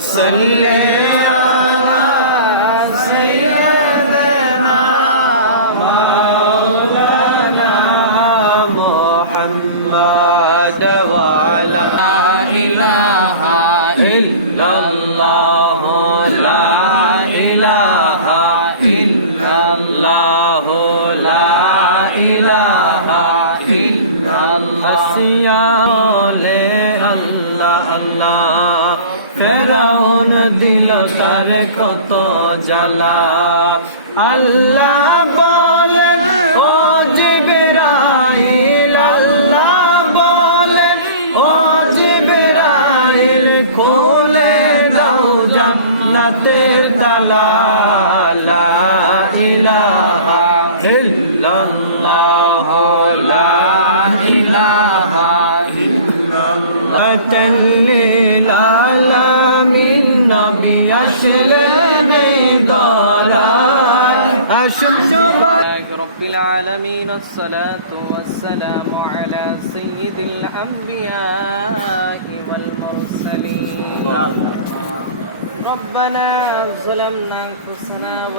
صلي على سيدنا مولانا محمد وعلى لا إله إلا الله لا إله إلا الله لا إله إلا الله حسيا আল্লাহ আল্লাহ ফেরাউন দিল তার কত জ্বালা আল্লাহ বলেন ও জিবরাইল আল্লাহ বলেন ও জিবরাইল খুলে দাও জান্নাতের তালা লা ইলাহা ইল্লাল্লাহ লা ইলাহা للعالمين نبي أسلم دارا رب العالمين الصلاة والسلام على سيد الأنبياء والمرسلين ربنا ظلمنا أنفسنا